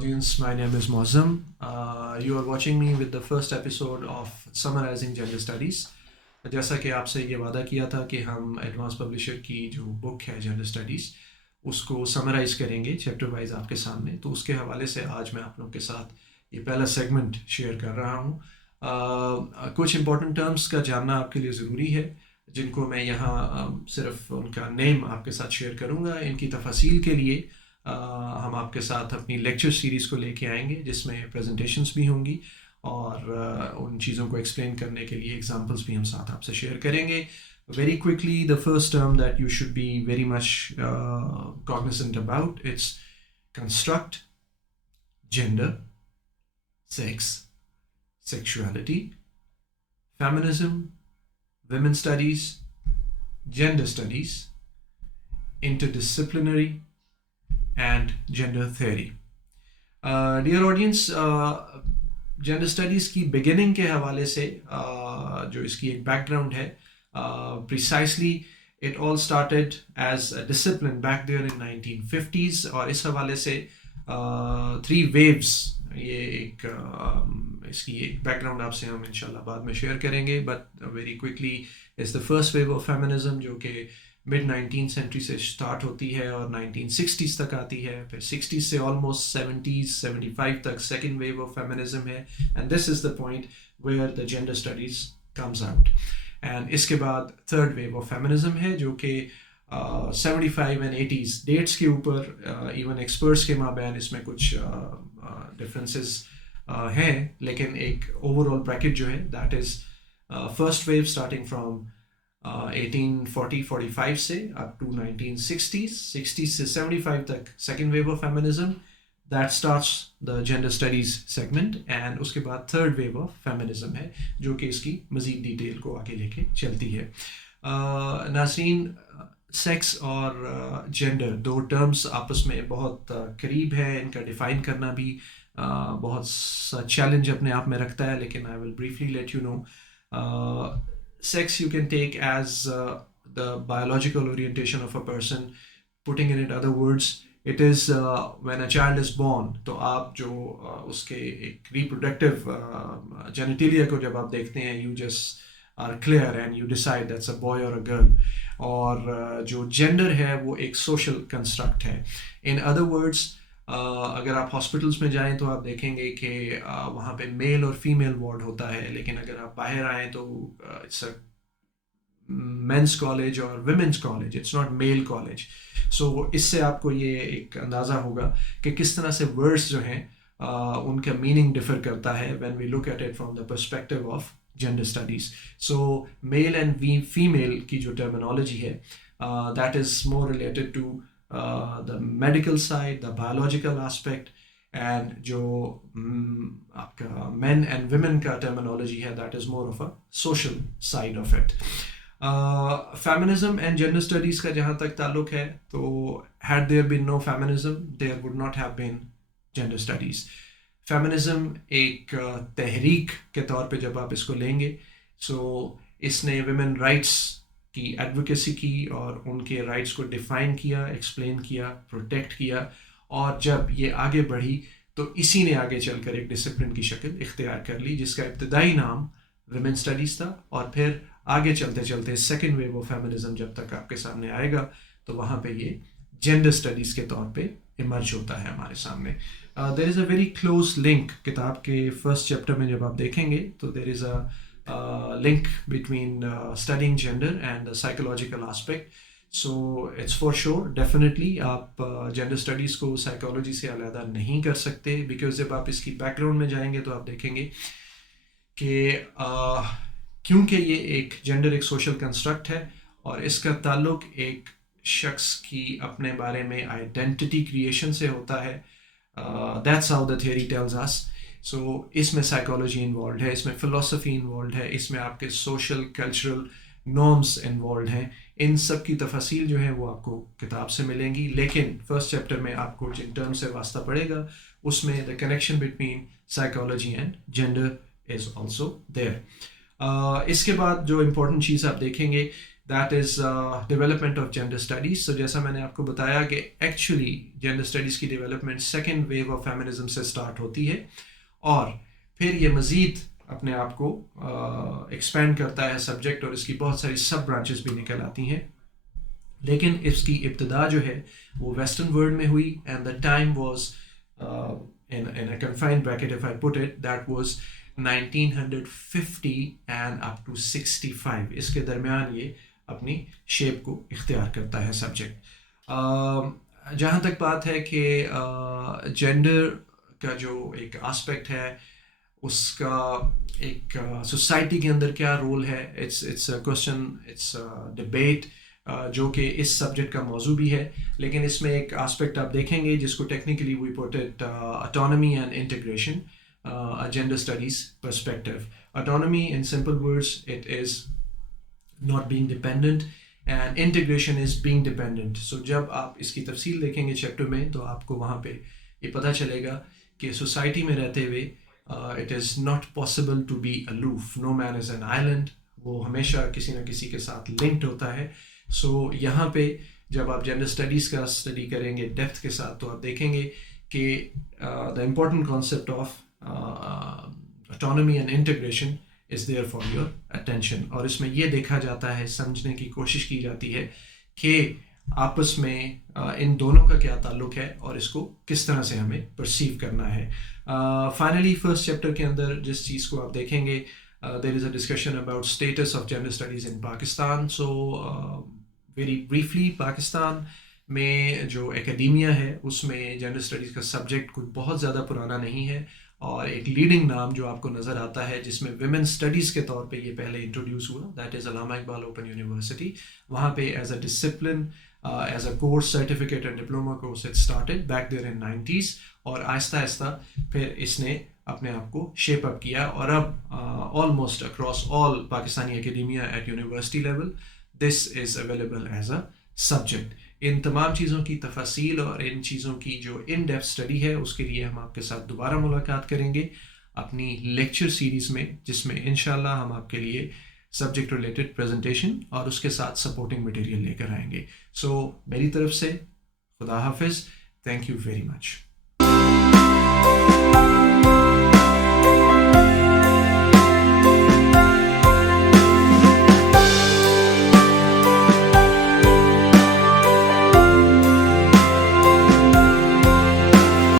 audience. My name is Moazzam. You are watching me with the first episode of Summarizing Gender Studies. जैसा कि आपसे ये वादा किया था कि हम एडवांस पब्लिशर की जो बुक है जेंडर स्टडीज़ उसको समराइज़ करेंगे चैप्टर वाइज आपके सामने, तो उसके हवाले से आज मैं आप लोगों के साथ ये पहला सेगमेंट शेयर कर रहा हूँ। कुछ इंपॉर्टेंट टर्म्स का जानना आपके लिए ज़रूरी है, जिनको मैं यहाँ सिर्फ उनका नेम आपके साथ शेयर करूँगा। इनकी तफसील के लिए हम आपके साथ अपनी लेक्चर सीरीज़ को लेके आएंगे, जिसमें प्रेजेंटेशंस भी होंगी और उन चीज़ों को एक्सप्लेन करने के लिए एग्जांपल्स भी हम साथ आपसे शेयर करेंगे। Very quickly, the first term that you should be very much cognizant about, it's construct, gender, sex, sexuality, feminism, women's studies, gender studies, interdisciplinary, and gender theory. Dear audience, gender studies की beginning के हवाले से जो इसकी एक background है, precisely it all started as a discipline back there in 1950s, और इस हवाले से 3 वेव्स, ये एक इसकी एक बैकग्राउंड आपसे हम इंशाल्लाह बाद में शेयर करेंगे। But very quickly is the first wave of feminism, जो कि मिड 19th सेंचुरी से स्टार्ट होती है और 1960s तक आती है। फिर 60s से ऑलमोस्ट 70s 75 तक सेकेंड वेव ऑफ फेमिनिज्म है, and this is the point where the gender studies comes out. And इसके बाद थर्ड वेव ऑफ फेमिनिज्म है, जो कि 75 एंड 80s डेट्स के ऊपर इवन एक्सपर्ट्स के माबैन इसमें कुछ डिफरेंसेस हैं, लेकिन एक ओवरऑल ब्रैकेट जो है that is first wave starting from 1840-45 से अप टू 1960s, 60s से 75 तक second wave of feminism, that starts the gender studies segment. And उसके बाद थर्ड वेव ऑफ फेमिनिज्म है, जो कि इसकी मज़ीद डिटेल को आगे लेके चलती है। नाज़रीन, सेक्स और जेंडर दो टर्म्स आपस में बहुत करीब है, इनका डिफ़ाइन करना भी बहुत सा चैलेंज अपने आप में रखता है, लेकिन I will briefly let you know. Sex you can take as the biological orientation of a person. Putting it in other words, it is when a child is born, तो आप जो उसके एक reproductive genitalia को जब आप देखते हैं, you just are clear and you decide that's a boy or a girl. और जो gender है वो एक social construct है. In other words, अगर आप हॉस्पिटल्स में जाएं तो आप देखेंगे कि वहाँ पे मेल और फीमेल वार्ड होता है, लेकिन अगर आप बाहर आएँ तो इट्स अ मेंस कॉलेज और women's college, it's not male college. So इससे आपको ये एक अंदाज़ा होगा कि किस तरह से वर्ड्स जो हैं उनका मीनिंग डिफ़र करता है when we look at it from the perspective of gender studies. So male and female की जो टर्मिनोलॉजी है that is more related to the medical side, the biological aspect, and जो आपका men and women का terminology है, that is more of a social side of it. Feminism and gender studies का जहाँ तक ताल्लुक है, तो had there been no feminism, there would not have been gender studies. Feminism एक तहरीक के तौर पे जब आप इसको लेंगे, so इसने women rights की एडवोकेसी की और उनके राइट्स को डिफ़ाइन किया, एक्सप्लेन किया, प्रोटेक्ट किया, और जब ये आगे बढ़ी तो इसी ने आगे चलकर एक डिसिप्लिन की शक्ल इख्तियार कर ली, जिसका इब्तदाई नाम विमेन स्टडीज़ था, और फिर आगे चलते चलते सेकेंड वेव ऑफ फेमिनिज्म जब तक आपके सामने आएगा तो वहाँ पे ये जेंडर स्टडीज़ के तौर पे इमर्ज होता है हमारे सामने। There is a very close link, किताब के फर्स्ट चैप्टर में जब आप देखेंगे तो there is a link between studying gender and the psychological aspect. So it's for sure, definitely आप gender studies को psychology से अलग नहीं कर सकते, because जब आप इसकी background में जाएंगे तो आप देखेंगे कि क्योंकि ये एक gender एक social construct है और इसका ताल्लुक एक शख्स की अपने बारे में identity creation से होता है। That's how the theory tells us. सो इसमें साइकोलॉजी इन्वॉल्व है, इसमें फ़िलासफ़ी इन्वॉल्व है, इसमें आपके सोशल कल्चरल नॉर्म्स इन्वॉल्व हैं। इन सब की तफसील जो है वो आपको किताब से मिलेंगी, लेकिन फर्स्ट चैप्टर में आपको जिन टर्म से वास्ता पड़ेगा उसमें the connection between psychology and gender is also there. इसके बाद जो इम्पोर्टेंट चीज़ आप देखेंगे that is development of gender studies. So जैसा मैंने आपको बताया कि एक्चुअली जेंडर स्टडीज़ की development second wave of feminism से स्टार्ट होती है और फिर ये मज़ीद अपने आप को एक्सपेंड करता है सब्जेक्ट और इसकी बहुत सारी सब ब्रांचेस भी निकल आती हैं। लेकिन इसकी इब्तदा जो है वो वेस्टर्न वर्ल्ड में हुई and the time was in a confined bracket, if I put it, that was 1950 and up to 65। इसके दरमियान ये अपनी शेप को इख्तियार करता है सब्जेक्ट। जहाँ तक बात है कि जेंडर का जो एक आस्पेक्ट है उसका एक सोसाइटी के अंदर क्या रोल है, इट्स क्वेश्चन, इट्स डिबेट जो कि इस सब्जेक्ट का मौजू भी है। लेकिन इसमें एक आस्पेक्ट आप देखेंगे जिसको technically we put it autonomy and integration, gender studies perspective. Autonomy in simple words it is not being dependent and integration is being dependent. So जब आप इसकी तफसील देखेंगे चैप्टर में तो आपको वहाँ पे ये पता चलेगा कि सोसाइटी में रहते हुए it is not possible to be aloof, no man is an island, वो हमेशा किसी न किसी के साथ लिंक्ड होता है। सो यहाँ पे जब आप जेंडर स्टडीज़ का स्टडी करेंगे डेप्थ के साथ तो आप देखेंगे कि the important concept of autonomy and integration is there for your attention. और इसमें ये देखा जाता है, समझने की कोशिश की जाती है कि आपस में इन दोनों का क्या ताल्लुक है और इसको किस तरह से हमें परसीव करना है। फाइनली फर्स्ट चैप्टर के अंदर जिस चीज़ को आप देखेंगे, there is a discussion about status of gender studies in Pakistan. So very briefly, Pakistan में जो एकेडमिया है उसमें जेंडर स्टडीज़ का सब्जेक्ट कुछ बहुत ज़्यादा पुराना नहीं है और एक लीडिंग नाम जो आपको नज़र आता है जिसमें विमेन स्टडीज़ के तौर पे ये पहले इंट्रोड्यूस हुआ, that is Allama Iqbal open university. वहाँ पे as a discipline, as a course, certificate and diploma course it started back there in 90s और आहिस्ता आहिस्ता फिर इसने अपने आप को शेप अप किया और अब almost across all Pakistani academia at university level this is available as a subject. इन तमाम चीज़ों की तफसील और इन चीज़ों की जो इन डेप्थ स्टडी है उसके लिए हम आपके साथ दोबारा मुलाकात करेंगे अपनी लेक्चर सीरीज़ में, जिसमें इंशाल्लाह हम आपके लिए सब्जेक्ट रिलेटेड प्रेजेंटेशन और उसके साथ सपोर्टिंग मटेरियल लेकर आएंगे। सो मेरी तरफ से खुदा हाफिज़, थैंक यू वेरी मच।